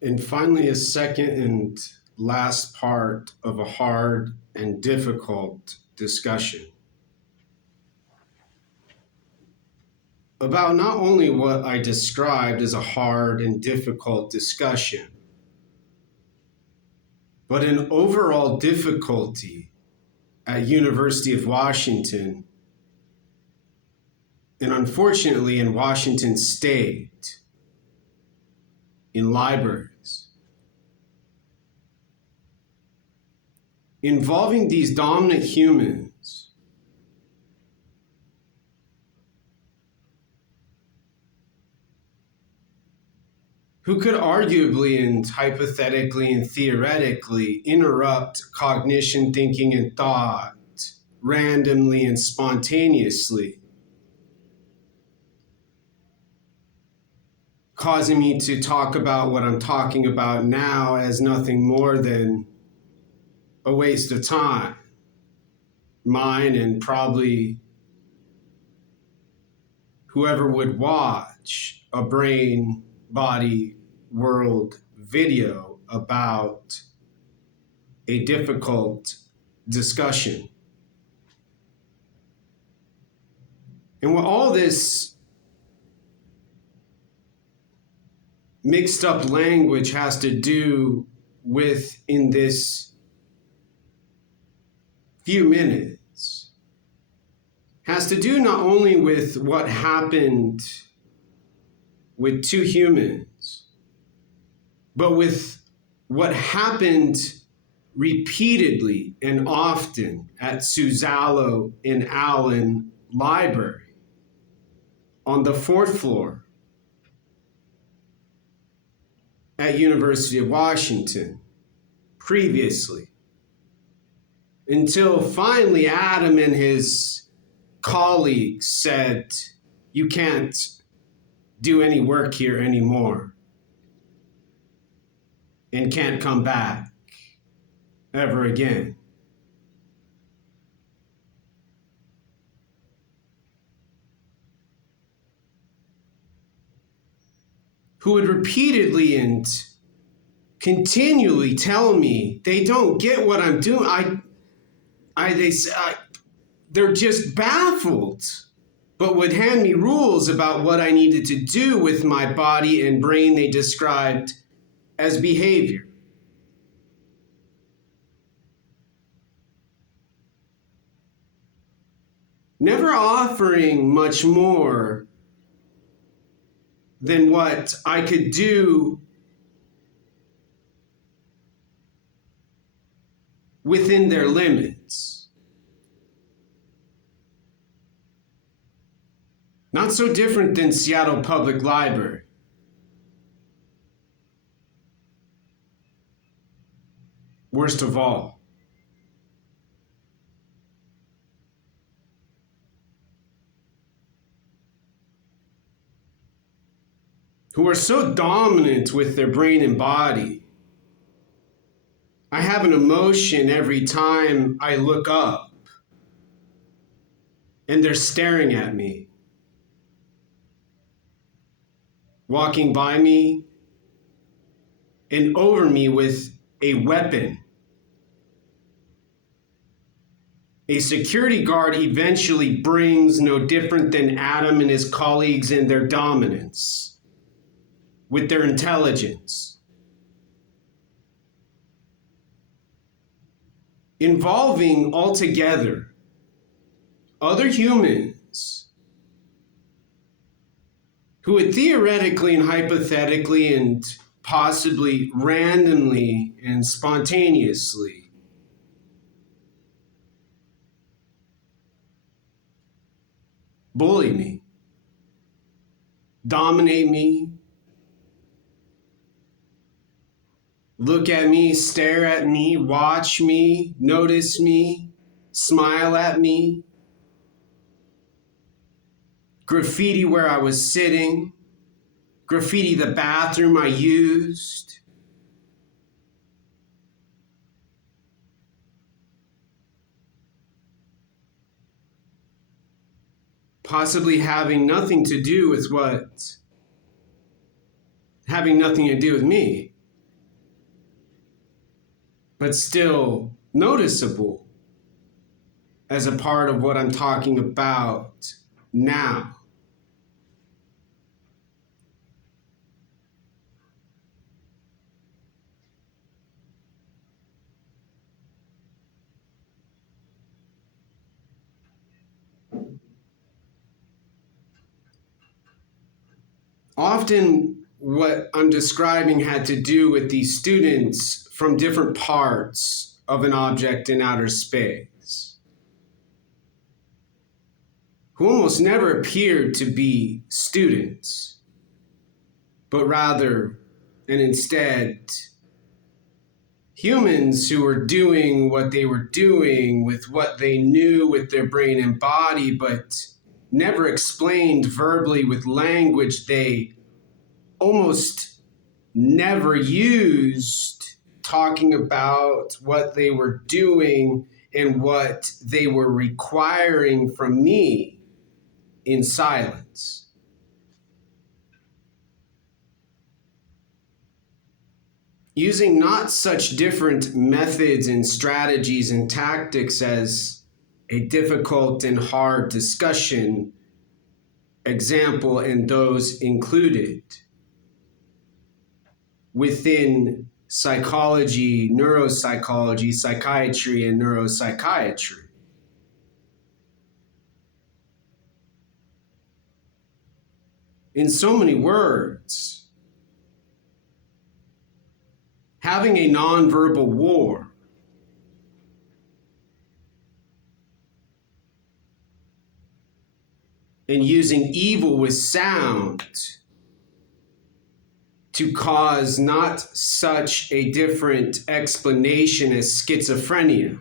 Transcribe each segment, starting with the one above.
And finally, a second and last part of a hard and difficult discussion about not only what I described as a hard and difficult discussion, but an overall difficulty at University of Washington, and unfortunately in Washington State, in libraries, involving these dominant humans who could arguably and hypothetically and theoretically interrupt cognition, thinking, and thought randomly and spontaneously, causing me to talk about what I'm talking about now as nothing more than a waste of time, mine and probably whoever would watch a brain body world video about a difficult discussion. And what all this mixed up language has to do with in this few minutes has to do not only with what happened with two humans, but with what happened repeatedly and often at Suzzallo and Allen Library on the 4th floor at University of Washington previously, until finally Adam and his colleagues said, "You can't do any work here anymore and can't come back ever again." Who would repeatedly and continually tell me they don't get what I'm doing. They're just baffled, but would hand me rules about what I needed to do with my body and brain they described as behavior. Never offering much more than what I could do within their limits. Not so different than Seattle Public Library. Worst of all, who are so dominant with their brain and body. I have an emotion every time I look up and they're staring at me, walking by me and over me with a weapon. A security guard eventually brings no different than Adam and his colleagues in their dominance, with their intelligence, involving altogether other humans who would theoretically and hypothetically and possibly randomly and spontaneously bully me, dominate me, look at me, stare at me, watch me, notice me, smile at me, graffiti where I was sitting, graffiti the bathroom I used. Possibly having nothing to do with me. but still noticeable as a part of what I'm talking about now. Often what I'm describing had to do with these students from different parts of an object in outer space, who almost never appeared to be students, but rather and instead humans who were doing what they were doing with what they knew with their brain and body, but never explained verbally with language they almost never used, talking about what they were doing and what they were requiring from me in silence. Using not such different methods and strategies and tactics as a difficult and hard discussion example, and those included within psychology, neuropsychology, psychiatry, and neuropsychiatry. In so many words, having a nonverbal war and using evil with sound to cause not such a different explanation as schizophrenia,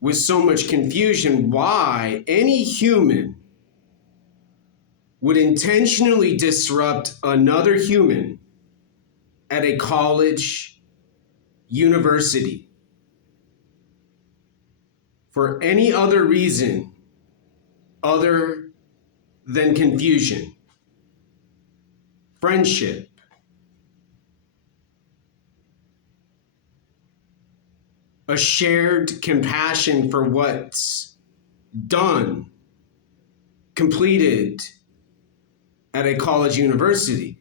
with so much confusion, why any human would intentionally disrupt another human at a college, university, for any other reason other than confusion, friendship, a shared compassion for what's done, completed at a college, university.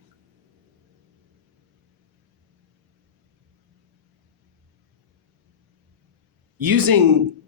Using